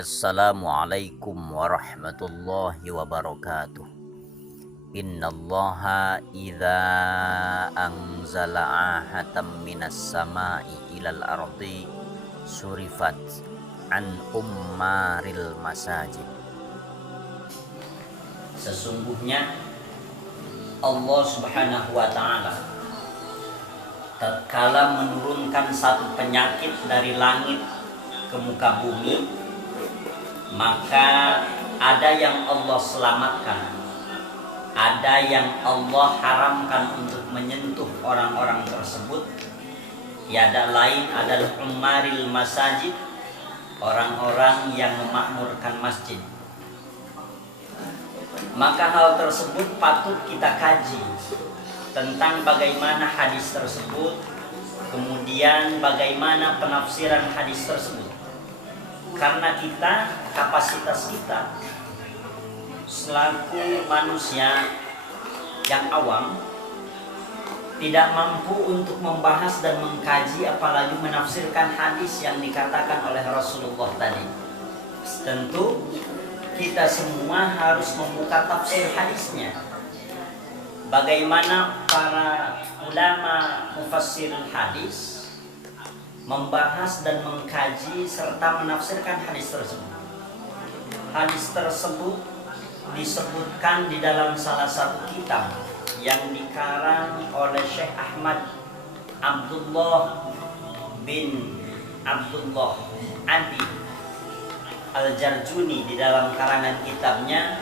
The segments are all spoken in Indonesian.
Assalamualaikum warahmatullahi wabarakatuh. Innallaha idza anzala ahatan minas sama'i ilal ardi surifat an ummaril masajid. Sesungguhnya Allah Subhanahu wa ta'ala tatkala menurunkan satu penyakit dari langit ke muka bumi, maka ada yang Allah selamatkan, ada yang Allah haramkan untuk menyentuh orang-orang tersebut. Tiada lain adalah ummaril masajid, orang-orang yang memakmurkan masjid. Maka hal tersebut patut kita kaji tentang bagaimana hadis tersebut, kemudian bagaimana penafsiran hadis tersebut. Karena kapasitas kita selaku manusia yang awam tidak mampu untuk membahas dan mengkaji, apalagi menafsirkan hadis yang dikatakan oleh Rasulullah tadi. Tentu kita semua harus membuka tafsir hadisnya. Bagaimana para ulama mufassir hadis membahas dan mengkaji serta menafsirkan hadis tersebut. Hadis tersebut disebutkan di dalam salah satu kitab yang dikarang oleh Syekh Ahmad Abdullah bin Abdullah Adi Al-Jarjuni di dalam karangan kitabnya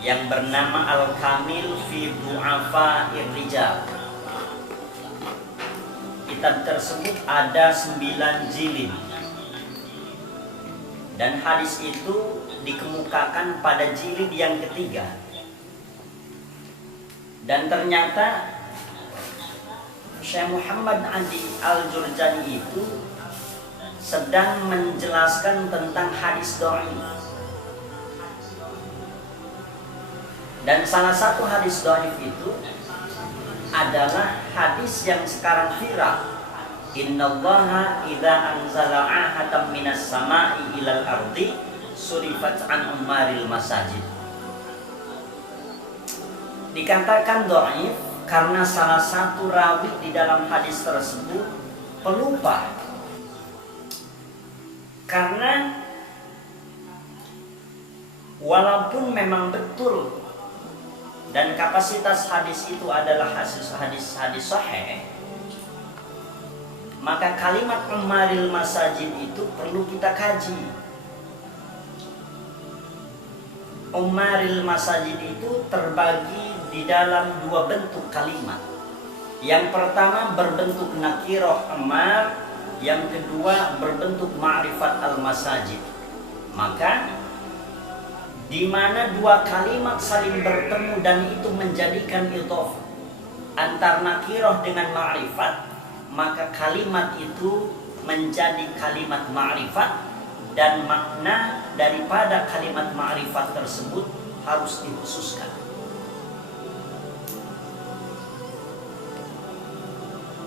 yang bernama Al-Kamil fi Du'afa'ir Rijal. Kitab tersebut ada 9 jilid, dan hadis itu dikemukakan pada jilid yang ketiga. Dan ternyata Syekh Muhammad Adi Al-Jurjani itu sedang menjelaskan tentang hadis dhaif. Dan salah satu hadis dhaif itu adalah hadis yang sekarang viral. Innallaha idza anzala ahatan minas sama'i ilal ardi surifat an ummaril masajid. Dikatakan dhaif karena salah satu rawi di dalam hadis tersebut pelupa. Karena walaupun memang betul dan kapasitas hadis itu adalah hadis sahih, maka kalimat ummaril masajid itu perlu kita kaji. Ummaril masajid itu terbagi di dalam 2 bentuk kalimat. Yang pertama berbentuk nakirah ummar, yang kedua berbentuk ma'rifat al-masajid. Maka di mana 2 kalimat saling bertemu dan itu menjadikan idhofah antar nakirah dengan ma'rifat, maka kalimat itu menjadi kalimat ma'rifat, dan makna daripada kalimat ma'rifat tersebut harus dikhususkan.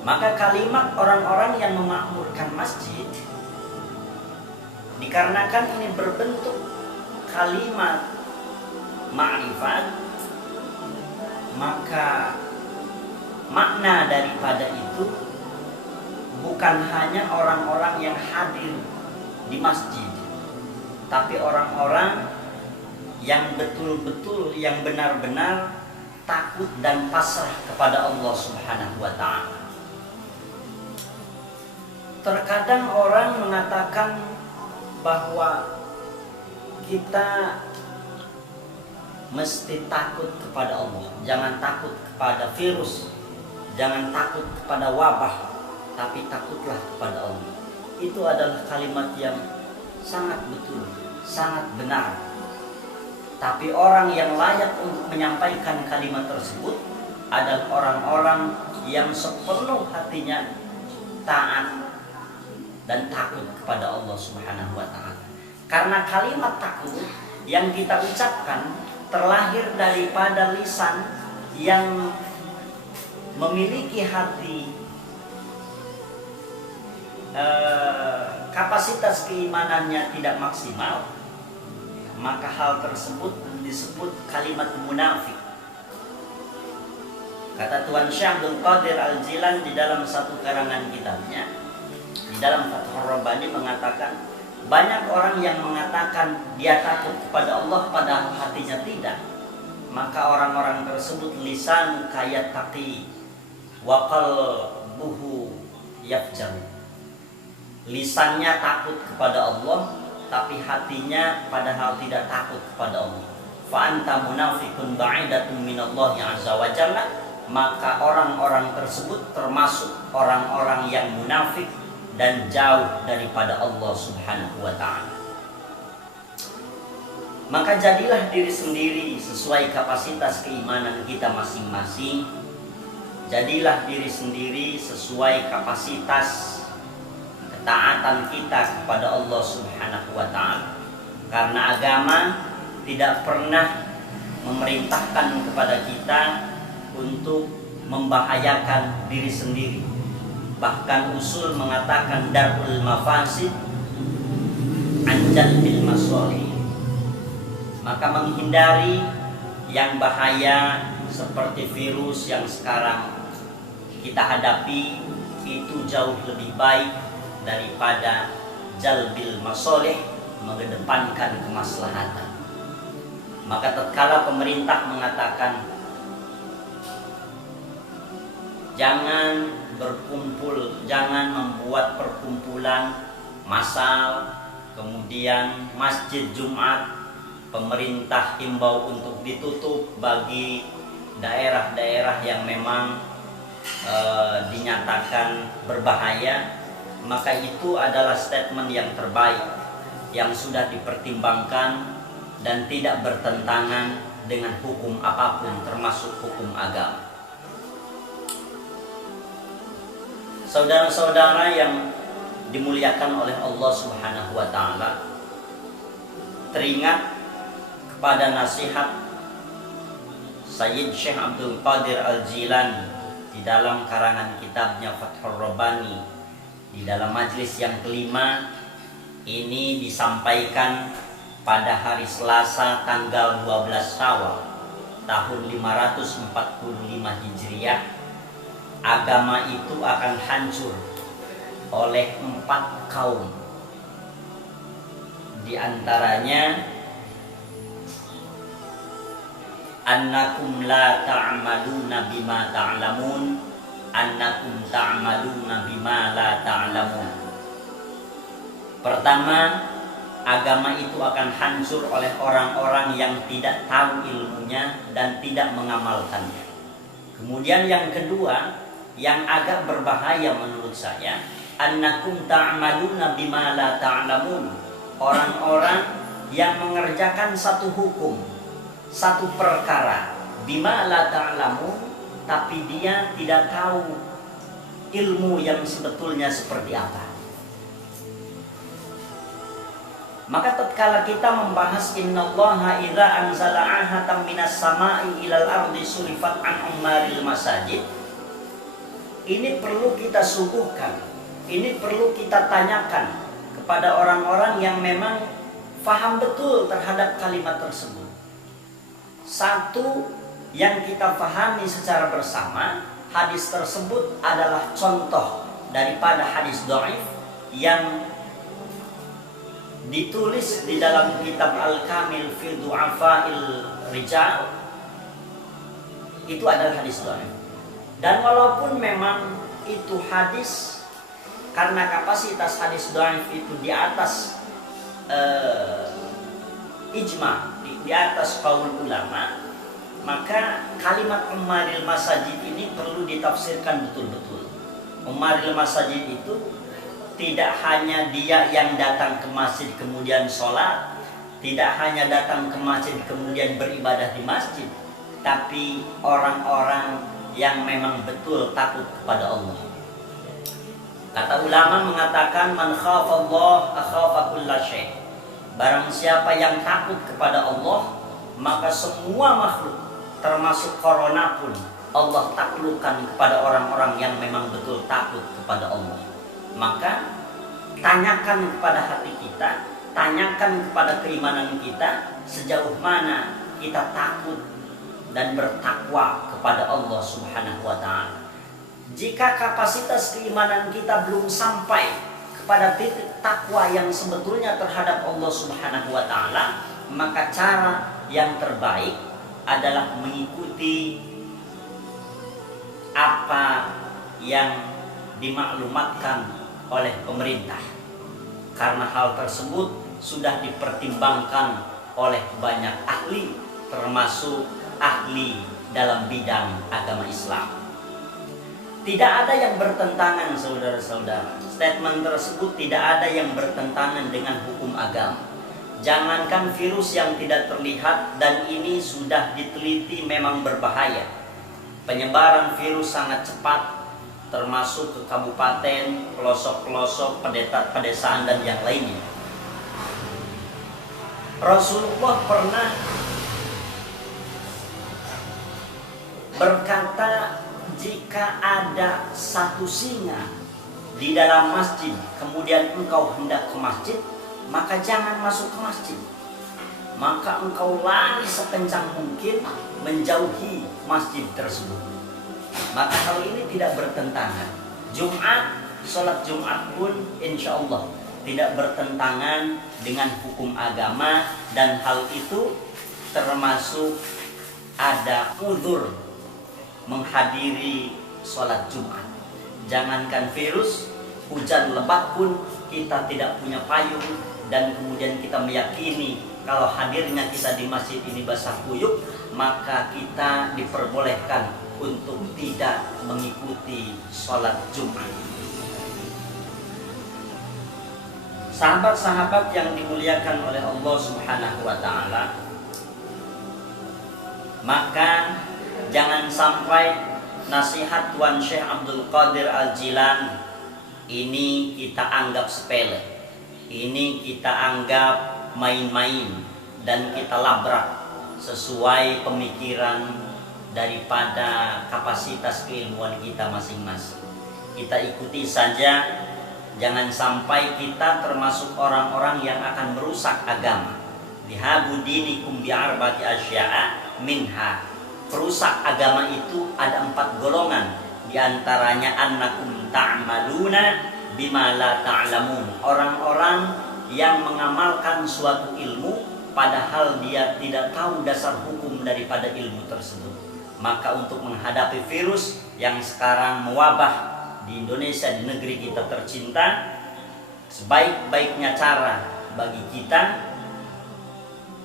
Maka kalimat orang-orang yang memakmurkan masjid, dikarenakan ini berbentuk kalimat ma'rifat, maka makna daripada itu bukan hanya orang-orang yang hadir di masjid, tapi orang-orang yang betul-betul, yang benar-benar takut dan pasrah kepada Allah Subhanahu wa ta'ala. Terkadang orang mengatakan bahwa kita mesti takut kepada Allah, jangan takut kepada virus, jangan takut kepada wabah, tapi takutlah kepada Allah. Itu adalah kalimat yang sangat betul, sangat benar. Tapi orang yang layak untuk menyampaikan kalimat tersebut adalah orang-orang yang sepenuh hatinya taat dan takut kepada Allah Subhanahu wa ta'ala. Karena kalimat takut yang kita ucapkan terlahir daripada lisan yang memiliki hati kapasitas keimanannya tidak maksimal, maka hal tersebut disebut kalimat munafik. Kata Tuan Syekh Abdul Qadir Al-Jilan di dalam satu karangan kitabnya, di dalam Fathur Rabbani mengatakan, banyak orang yang mengatakan dia takut kepada Allah padahal hatinya tidak. Maka orang-orang tersebut lisan kaya taqi wa qalbuhu yafjar. Lisannya takut kepada Allah, tapi hatinya padahal tidak takut kepada Allah. Fa anta munafiqun ba'idatun minallahi azza wa jalla. Maka orang-orang tersebut termasuk orang-orang yang munafik dan jauh daripada Allah Subhanahu wa ta'ala. Maka jadilah diri sendiri sesuai kapasitas keimanan kita masing-masing. Jadilah diri sendiri sesuai kapasitas ketaatan kita kepada Allah Subhanahu wa ta'ala. Karena agama tidak pernah memerintahkan kepada kita untuk membahayakan diri sendiri. Bahkan usul mengatakan darul mafasid anjal bil masolih. Maka menghindari yang bahaya seperti virus yang sekarang kita hadapi itu jauh lebih baik daripada jalbil masolih, mengedepankan kemaslahatan. Maka tatkala pemerintah mengatakan jangan berkumpul, jangan membuat perkumpulan massal, kemudian masjid Jumat pemerintah himbau untuk ditutup bagi daerah-daerah yang memang dinyatakan berbahaya, maka itu adalah statement yang terbaik yang sudah dipertimbangkan dan tidak bertentangan dengan hukum apapun termasuk hukum agama. Saudara-saudara yang dimuliakan oleh Allah Subhanahu wa ta'ala, teringat kepada nasihat Sayyid Syekh Abdul Qadir Al-Jilani di dalam karangan kitabnya Fathur Rabbani di dalam majlis yang kelima. Ini disampaikan pada hari Selasa tanggal 12 Syawal tahun 545 Hijriah. Agama itu akan hancur oleh 4 kaum. Di antaranya annakum la ta'maluna bima ta'lamun, annakum ta'maluna bima la ta'lamun. Pertama, agama itu akan hancur oleh orang-orang yang tidak tahu ilmunya dan tidak mengamalkannya. Kemudian yang kedua, yang agak berbahaya menurut saya, annakum ta'maluna bima la ta'lamun. Orang-orang yang mengerjakan satu hukum, satu perkara, bima la ta'lamun, tapi dia tidak tahu ilmu yang sebetulnya seperti apa. Maka tatkala kita membahas innallaha idza anzala ahatan minas sama'i ilal ardi surifat an umaril masajid, ini perlu kita suguhkan, ini perlu kita tanyakan kepada orang-orang yang memang faham betul terhadap kalimat tersebut. Satu yang kita pahami secara bersama, hadis tersebut adalah contoh daripada hadis dhaif yang ditulis di dalam kitab Al-Kamil fi Du'afa'il Rijal. Itu adalah hadis dhaif. Dan walaupun memang itu hadis, karena kapasitas hadis dhaif itu di atas ijma, di atas qaul ulama, maka kalimat umaril masajid ini perlu ditafsirkan betul-betul. Umaril masajid itu tidak hanya dia yang datang ke masjid kemudian sholat, tidak hanya datang ke masjid kemudian beribadah di masjid, tapi orang-orang yang memang betul takut kepada Allah. Kata ulama mengatakan man khafallah akhafa kulla syai'. Barang siapa yang takut kepada Allah, maka semua makhluk termasuk corona pun Allah taklukkan kepada orang-orang yang memang betul takut kepada Allah. Maka Tanyakan kepada hati kita, tanyakan kepada keimanan kita, sejauh mana kita takut dan bertakwa kepada Allah Subhanahu wa Ta'ala. Jika kapasitas keimanan kita belum sampai kepada titik takwa yang sebetulnya terhadap Allah Subhanahu wa Ta'ala, maka cara yang terbaik adalah mengikuti apa yang dimaklumatkan oleh pemerintah, karena hal tersebut sudah dipertimbangkan oleh banyak ahli, termasuk ahli dalam bidang agama Islam. Tidak ada yang bertentangan, saudara-saudara. Statement tersebut tidak ada yang bertentangan dengan hukum agama. Jangankan virus yang tidak terlihat, dan ini sudah diteliti memang berbahaya. Penyebaran virus sangat cepat, termasuk ke kabupaten, pelosok-pelosok, pedesaan dan yang lainnya. Rasulullah pernah berkata, jika ada satu singa di dalam masjid, kemudian engkau hendak ke masjid, maka jangan masuk ke masjid. Maka engkau lari sekencang mungkin menjauhi masjid tersebut. Maka hal ini tidak bertentangan. Sholat Jumat pun insya Allah tidak bertentangan dengan hukum agama, dan hal itu termasuk ada uzur menghadiri sholat Jumat. Jangankan virus, hujan lebat pun kita tidak punya payung, dan kemudian kita meyakini kalau hadirnya kita di masjid ini basah kuyup, maka kita diperbolehkan untuk tidak mengikuti sholat Jumat. Sahabat-sahabat yang dimuliakan oleh Allah Subhanahu wa Ta'ala, maka jangan sampai nasihat Tuan Syekh Abdul Qadir Al-Jilan ini kita anggap sepele, ini kita anggap main-main, dan kita labrak sesuai pemikiran daripada kapasitas keilmuan kita masing-masing. Kita ikuti saja. Jangan sampai kita termasuk orang-orang yang akan merusak agama. Bihabu dinikum bi'arbati asya'a minha. Perusak agama itu ada 4 golongan. Di antaranya annakum ta'maluna bima la ta'lamun. Orang-orang yang mengamalkan suatu ilmu padahal dia tidak tahu dasar hukum daripada ilmu tersebut. Maka untuk menghadapi virus yang sekarang mewabah di Indonesia, di negeri kita tercinta, sebaik-baiknya cara bagi kita,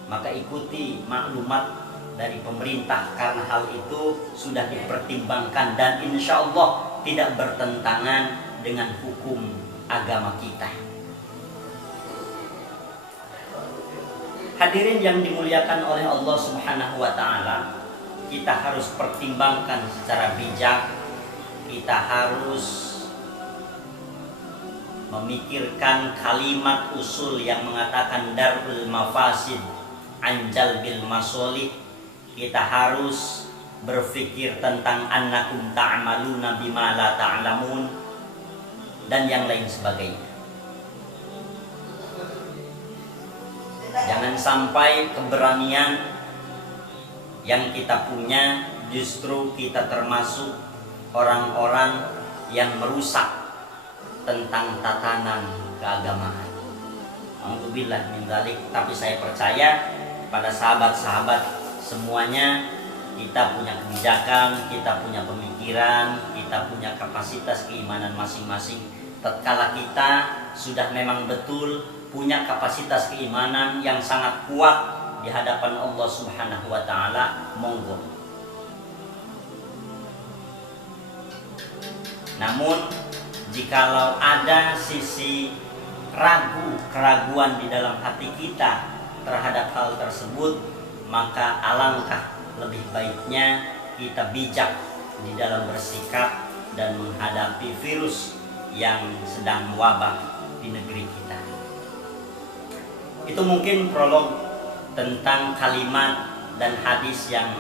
maka ikuti maklumat dari pemerintah, karena hal itu sudah dipertimbangkan dan insya Allah tidak bertentangan dengan hukum agama kita. Hadirin yang dimuliakan oleh Allah Subhanahu wa Ta'ala, kita harus pertimbangkan secara bijak. Kita harus memikirkan kalimat usul yang mengatakan darul mafasid anjal bil masolih. Kita harus berpikir tentang annakum ta'maluna bima la ta'lamun dan yang lain sebagainya. Jangan sampai keberanian yang kita punya justru kita termasuk orang-orang yang merusak tentang tatanan keagamaan. Alhamdulillah min dzalik. Tapi saya percaya pada sahabat-sahabat semuanya, kita punya kebijakan, kita punya pemikiran, kita punya kapasitas keimanan masing-masing. Tatkala kita sudah memang betul punya kapasitas keimanan yang sangat kuat di hadapan Allah Subhanahu wa Ta'ala, monggo. Namun jikalau ada sisi keraguan di dalam hati kita terhadap hal tersebut, maka alangkah lebih baiknya kita bijak di dalam bersikap dan menghadapi virus yang sedang mewabah di negeri kita. Itu mungkin prolog tentang kalimat dan hadis yang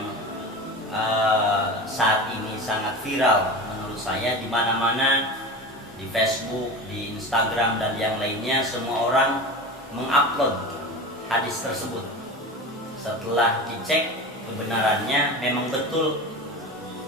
saat ini sangat viral menurut saya. Di mana-mana di Facebook, di Instagram dan yang lainnya, semua orang mengupload hadis tersebut. Setelah dicek kebenarannya, memang betul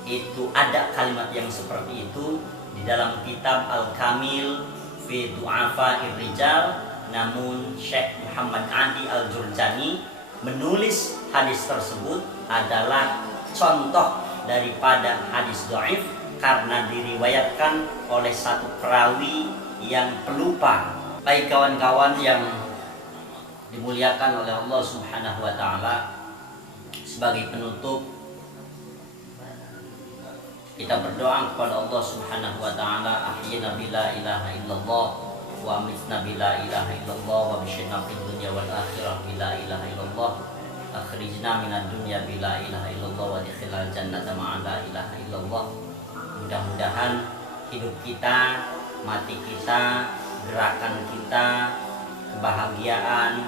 itu ada kalimat yang seperti itu di dalam kitab Al-Kamil fi Du'afa'ir Rijal. Namun Syekh Muhammad Adi Al-Jurjani menulis hadis tersebut adalah contoh daripada hadis dhaif karena diriwayatkan oleh satu perawi yang pelupa. Baik kawan-kawan yang dimuliakan oleh Allah Subhanahu wa taala, sebagai penutup kita berdoa kepada Allah Subhanahu wa taala, ahyina bila ilaha illallah wa amitna bila ilaha illallah wa bisyina fid dunya wal akhirah bila ilaha illallah, akhrijna minad dunya bila ilaha illallah wa adkhilnal jannata ma'a la ilaha illallah. Mudah-mudahan hidup kita, mati kita, gerakan kita, kebahagiaan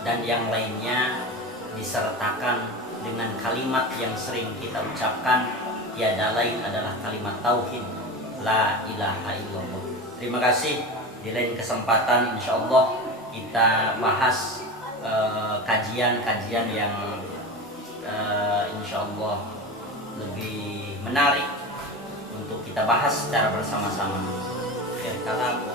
dan yang lainnya disertakan dengan kalimat yang sering kita ucapkan, tiada lain adalah kalimat tauhid, la ilaha illallah. Terima kasih. Di lain kesempatan insya Allah kita bahas kajian-kajian yang insya Allah lebih menarik untuk kita bahas secara bersama-sama. Akhir kalam.